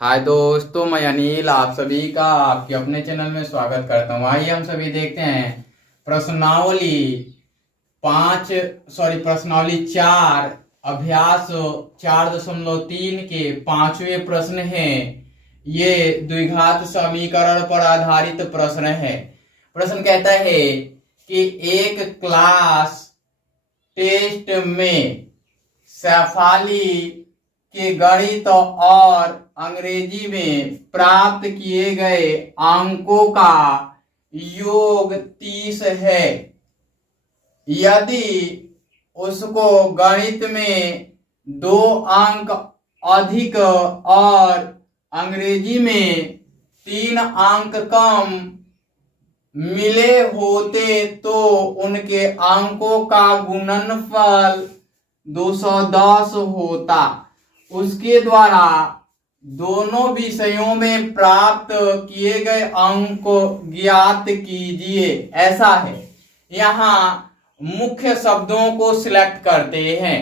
हाय दोस्तों, मैं अनिल आप सभी का आपके अपने चैनल में स्वागत करता हूँ। आइए हम सभी देखते हैं प्रश्नावली प्रश्नावली 4 अभ्यास 4.3 के पांचवें प्रश्न है। ये द्विघात समीकरण पर आधारित प्रश्न है। प्रश्न कहता है कि एक क्लास टेस्ट में शेफाली के गणित और अंग्रेजी में प्राप्त किए गए अंकों का योग 30 है। यदि उसको गणित में 2 अंक अधिक और अंग्रेजी में 3 अंक कम मिले होते तो उनके अंकों का गुणनफल 210 होता। उसके द्वारा दोनों विषयों में प्राप्त किए गए अंक ज्ञात कीजिए। ऐसा है, यहाँ मुख्य शब्दों को सिलेक्ट करते हैं।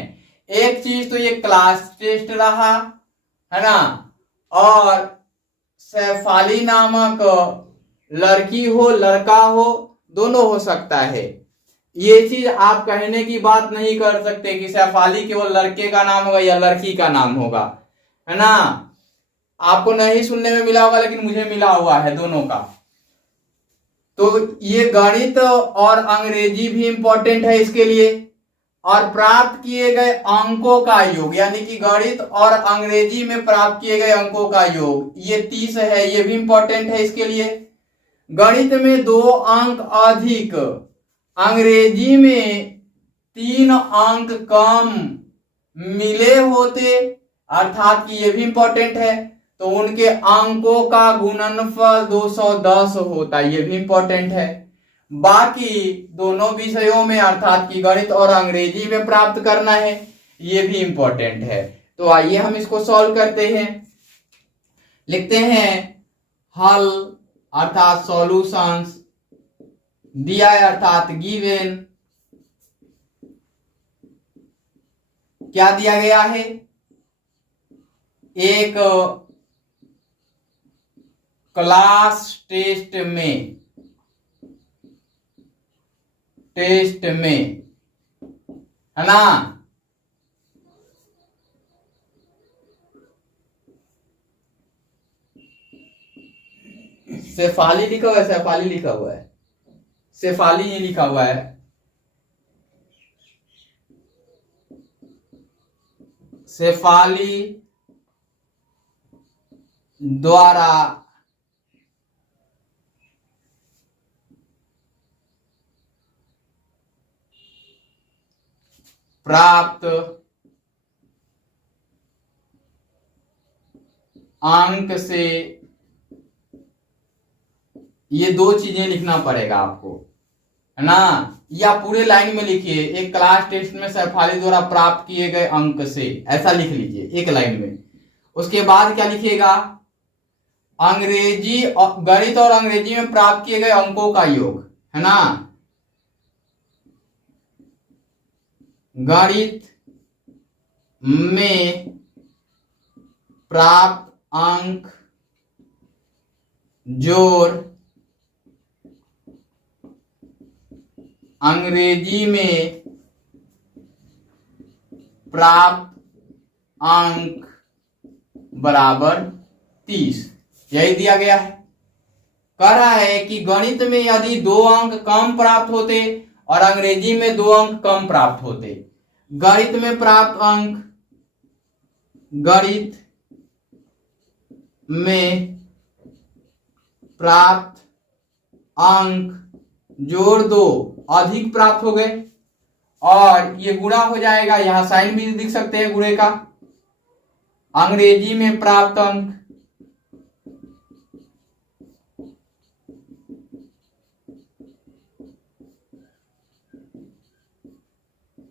एक चीज तो ये क्लास टेस्ट रहा है ना, और शेफाली नामक लड़की हो लड़का हो दोनों हो सकता है। ये चीज आप कहने की बात नहीं कर सकते कि शेफाली केवल लड़के का नाम होगा या लड़की का नाम होगा, है ना। आपको नहीं सुनने में मिला होगा, लेकिन मुझे मिला हुआ है दोनों का। तो ये गणित और अंग्रेजी भी इंपॉर्टेंट है इसके लिए, और प्राप्त किए गए अंकों का योग यानी कि गणित और अंग्रेजी में प्राप्त किए गए अंकों का योग ये 30 है, ये भी इंपॉर्टेंट है इसके लिए। गणित में 2 अंक अधिक, अंग्रेजी में 3 अंक कम मिले होते, अर्थात कि ये भी इंपॉर्टेंट है, तो उनके अंकों का गुणनफल 210 होता, ये भी इंपॉर्टेंट है। बाकी दोनों विषयों में अर्थात कि गणित और अंग्रेजी में प्राप्त करना है, ये भी इंपॉर्टेंट है। तो आइए हम इसको सॉल्व करते हैं। लिखते हैं हल अर्थात सॉल्यूशंस, दिया है अर्थात गिवन। क्या दिया गया है? एक क्लास टेस्ट में है ना, शेफाली लिखा हुआ है, शेफाली लिखा हुआ है, शेफाली ही लिखा हुआ है। शेफाली द्वारा प्राप्त अंक से, ये 2 चीजें लिखना पड़ेगा आपको, है ना, या पूरे लाइन में लिखिए। एक क्लास टेस्ट में शेफाली द्वारा प्राप्त किए गए अंक से, ऐसा लिख लीजिए एक लाइन में। उसके बाद क्या लिखिएगा? अंग्रेजी और गणित और अंग्रेजी में प्राप्त किए गए अंकों का योग, है ना। गणित में प्राप्त अंक जोड़ अंग्रेजी में प्राप्त अंक बराबर 30, यही दिया गया है। कह रहा है कि गणित में यदि 2 अंक कम प्राप्त होते और अंग्रेजी में 2 अंक कम प्राप्त होते, गणित में प्राप्त अंक, गणित में प्राप्त अंक जोड़ 2 अधिक प्राप्त हो गए, और ये गुणा हो जाएगा, यहां साइन भी दिख सकते हैं गुणे का। अंग्रेजी में प्राप्त अंक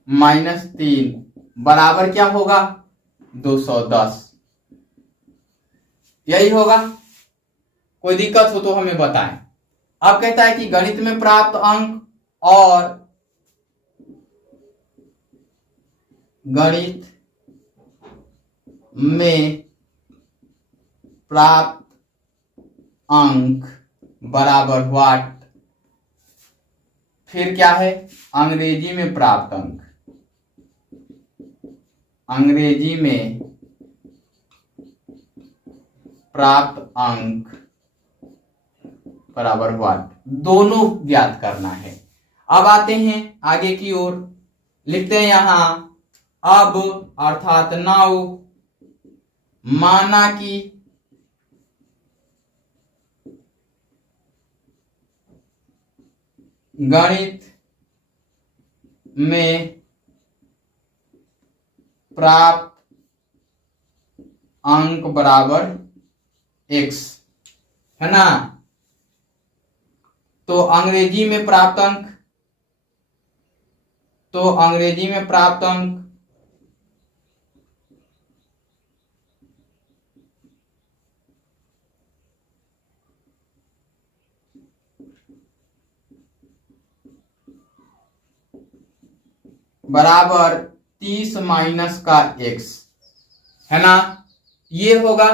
-3 बराबर क्या होगा? 210, यही होगा। कोई दिक्कत हो तो हमें बताएं। अब कहता है कि गणित में प्राप्त अंक और गणित में प्राप्त अंक बराबर व्हाट, फिर क्या है अंग्रेजी में प्राप्त अंक, अंग्रेजी में प्राप्त अंक बराबर व्हाट, दोनों ज्ञात करना है। अब आते हैं आगे की ओर, लिखते हैं यहां अब अर्थात नाउ, माना कि गणित में प्राप्त अंक बराबर x है ना। तो अंग्रेजी में प्राप्त अंक, तो अंग्रेजी में प्राप्त अंक बराबर 30 माइनस का x है ना, ये होगा।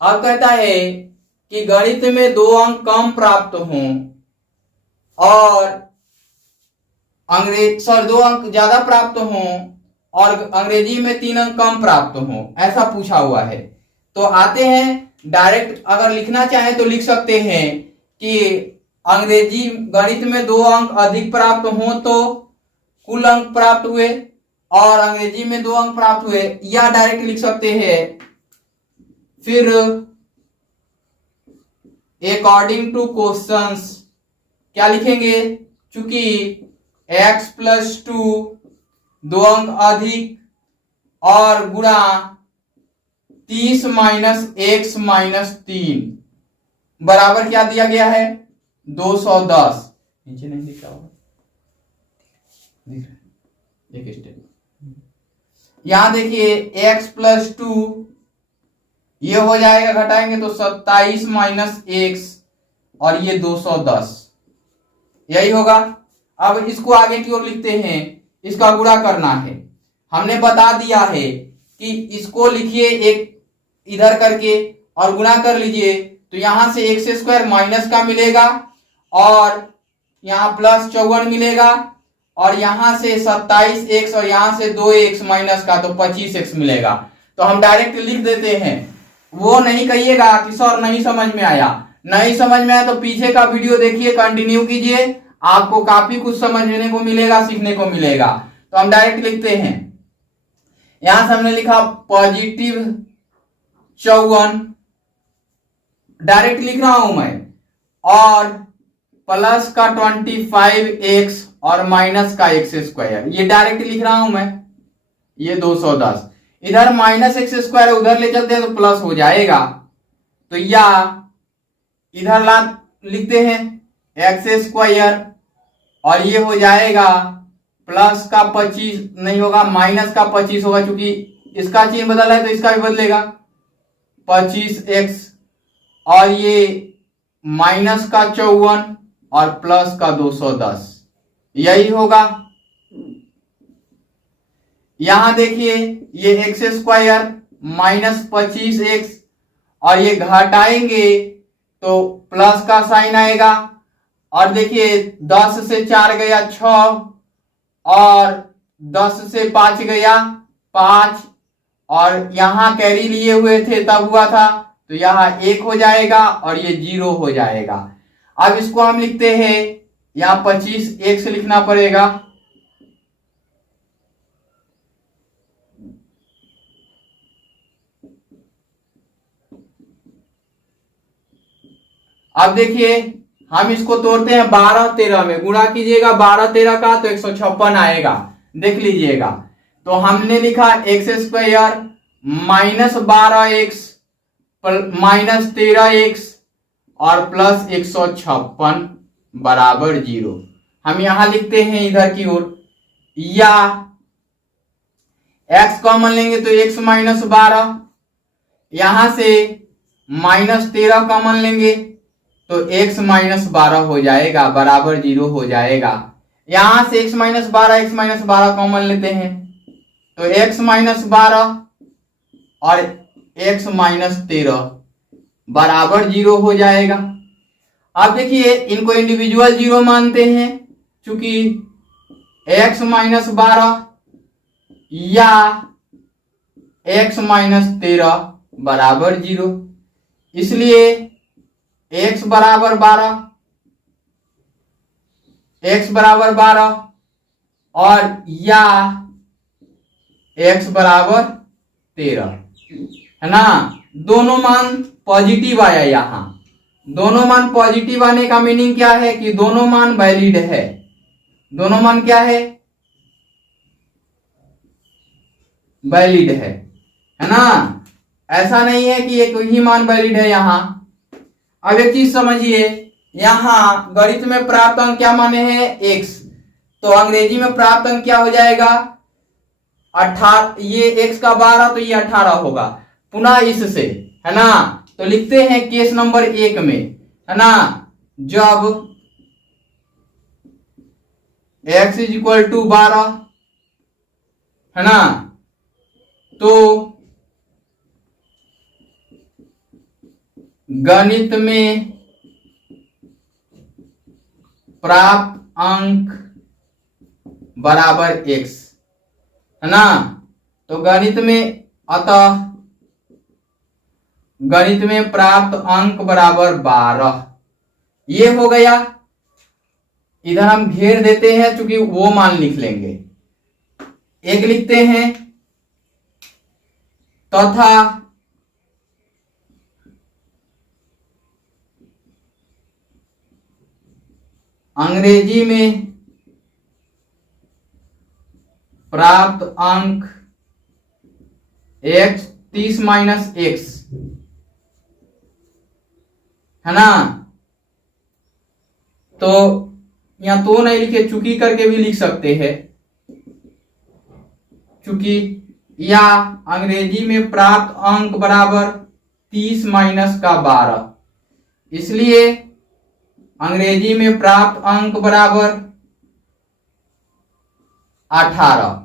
अब कहता है कि गणित में 2 अंक कम प्राप्त हों और 2 अंक ज्यादा प्राप्त हों और अंग्रेजी में 3 अंक कम प्राप्त हों, ऐसा पूछा हुआ है। तो आते हैं डायरेक्ट, अगर लिखना चाहे तो लिख सकते हैं कि अंग्रेजी गणित में 2 अंक अधिक प्राप्त हों तो कुल अंक प्राप्त हुए और अंग्रेजी में 2 अंक प्राप्त हुए, या डायरेक्ट लिख सकते हैं फिर अकॉर्डिंग टू क्वेश्चंस क्या लिखेंगे, चूंकि x प्लस 2 2 अंक अधिक और गुणा 30 माइनस x माइनस 3 बराबर क्या दिया गया है 210। नीचे नहीं दिख रहा होगा, दिख रहा है एक स्टेप। यहां देखिए x प्लस 2 ये हो जाएगा, घटाएंगे तो 27 माइनस x और ये 210, यही होगा। अब इसको आगे की ओर लिखते हैं, इसका गुणा करना है। हमने बता दिया है कि इसको लिखिए एक इधर करके और गुणा कर लीजिए, तो यहां से x स्क्वायर माइनस का मिलेगा और यहां प्लस 54 मिलेगा और यहां से 27x और यहां से 2x माइनस का तो 25x मिलेगा। तो हम डायरेक्ट लिख देते हैं, वो नहीं कहिएगा कि सर नहीं समझ में आया। नहीं समझ में आया तो पीछे का वीडियो देखिए, कंटिन्यू कीजिए, आपको काफी कुछ समझने को मिलेगा, सीखने को मिलेगा। तो हम डायरेक्ट लिखते हैं, यहां से हमने लिखा पॉजिटिव 54, डायरेक्ट लिख रहा हूं मैं, और प्लस का 25x और माइनस का x स्क्वायर, ये डायरेक्ट लिख रहा हूं मैं, ये 210। इधर माइनस x स्क्वायर उधर ले चलते हैं तो प्लस हो जाएगा, तो या इधर ला लिखते हैं x स्क्वायर और ये हो जाएगा प्लस का 25 नहीं होगा, माइनस का 25 होगा, क्योंकि इसका चिन्ह बदला है तो इसका भी बदलेगा 25x और ये माइनस का 54 और प्लस का 210, यही होगा। यहां देखिए ये x स्क्वायर माइनस 25x और ये घटाएंगे तो प्लस का साइन आएगा, और देखिए 10 से 4 गया 6 और 10 से 5 गया 5 और यहां कैरी लिए हुए थे तब हुआ था, तो यहां 1 हो जाएगा और ये 0 हो जाएगा। अब इसको हम लिखते हैं, यहां 25x लिखना पड़ेगा, अब देखिए हम इसको तोड़ते हैं 12 13 में, गुणा कीजिएगा 12 13 का तो 156 आएगा, देख लीजिएगा। तो हमने लिखा x square minus 12x minus 13x और प्लस 156 बराबर 0। हम यहां लिखते हैं इधर की ओर, या x कॉमन लेंगे तो x माइनस 12, यहां से माइनस 13 कॉमन लेंगे तो x माइनस 12 हो जाएगा, बराबर 0 हो जाएगा। यहां से x माइनस 12 कॉमन लेते हैं तो x माइनस 12 और x माइनस 13 बराबर 0 हो जाएगा। अब देखिए इनको इंडिविजुअल 0 मानते हैं, चूंकि x माइनस 12 या x माइनस 13 बराबर 0, इसलिए x बराबर 12 और या x बराबर 13, है ना। दोनों मान पॉजिटिव आया, यहां दोनों मान पॉजिटिव आने का मीनिंग क्या है कि दोनों मान वैलिड है। दोनों मान क्या है? वैलिड है ना। ऐसा नहीं है कि एक ही मान वैलिड है यहां। अब एक चीज समझिए, यहां गणित में प्राप्त अंक क्या माने हैं? x, तो अंग्रेजी में प्राप्त अंक क्या हो जाएगा? 18। ये x का 12 तो ये 18 होगा। पुनः इससे, है ना, तो लिखते हैं केस नंबर 1 में, है ना, जब x इक्वल टू 12, है ना, तो गणित में प्राप्त अंक बराबर x, है ना। तो गणित में, अतः गणित में प्राप्त अंक बराबर 12, ये हो गया। इधर हम घेर देते हैं, चूंकि वो मान लिख लेंगे। एक लिखते हैं तथा अंग्रेजी में प्राप्त अंक x 30 माइनस x, है ना। तो यहां तो नहीं लिखे, चूंकि करके भी लिख सकते हैं, चूंकि, या अंग्रेजी में प्राप्त अंक बराबर 30 माइनस का 12, इसलिए अंग्रेजी में प्राप्त अंक बराबर 18।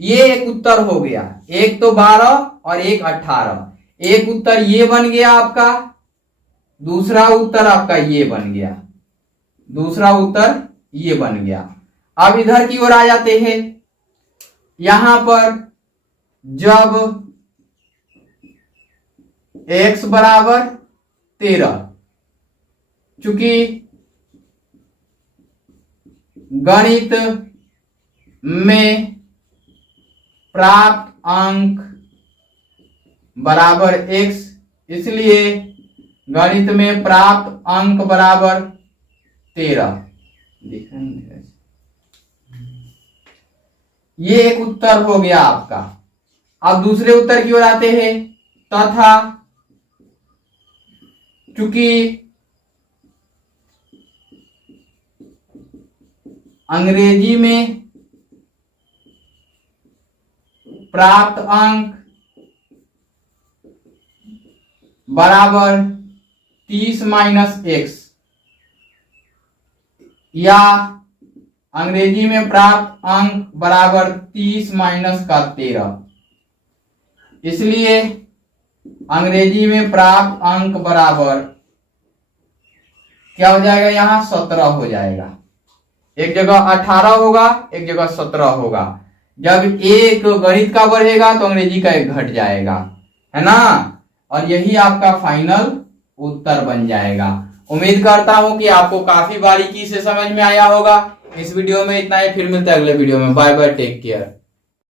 ये एक उत्तर हो गया, एक तो 12 और एक 18। एक उत्तर ये बन गया आपका, दूसरा उत्तर आपका ये बन गया, दूसरा उत्तर ये बन गया। अब इधर की ओर आ जाते हैं। यहां पर जब x बराबर 13, चूंकि गणित में प्राप्त अंक बराबर x, इसलिए गणित में प्राप्त अंक बराबर 13। ये एक उत्तर हो गया आपका। अब दूसरे उत्तर की ओर आते हैं। तथा चूंकि अंग्रेजी में प्राप्त अंक बराबर 30 माइनस x, या अंग्रेजी में प्राप्त अंक बराबर 30 माइनस का 13, इसलिए अंग्रेजी में प्राप्त अंक बराबर क्या हो जाएगा? यहां 17 हो जाएगा। एक जगह 18 होगा, एक जगह 17 होगा। जब एक गणित का बढ़ेगा तो अंग्रेजी का एक घट जाएगा, है ना। और यही आपका फाइनल उत्तर बन जाएगा। उम्मीद करता हूं कि आपको काफी बारीकी से समझ में आया होगा। इस वीडियो में इतना ही, फिर मिलता है अगले वीडियो में। Bye bye, take care.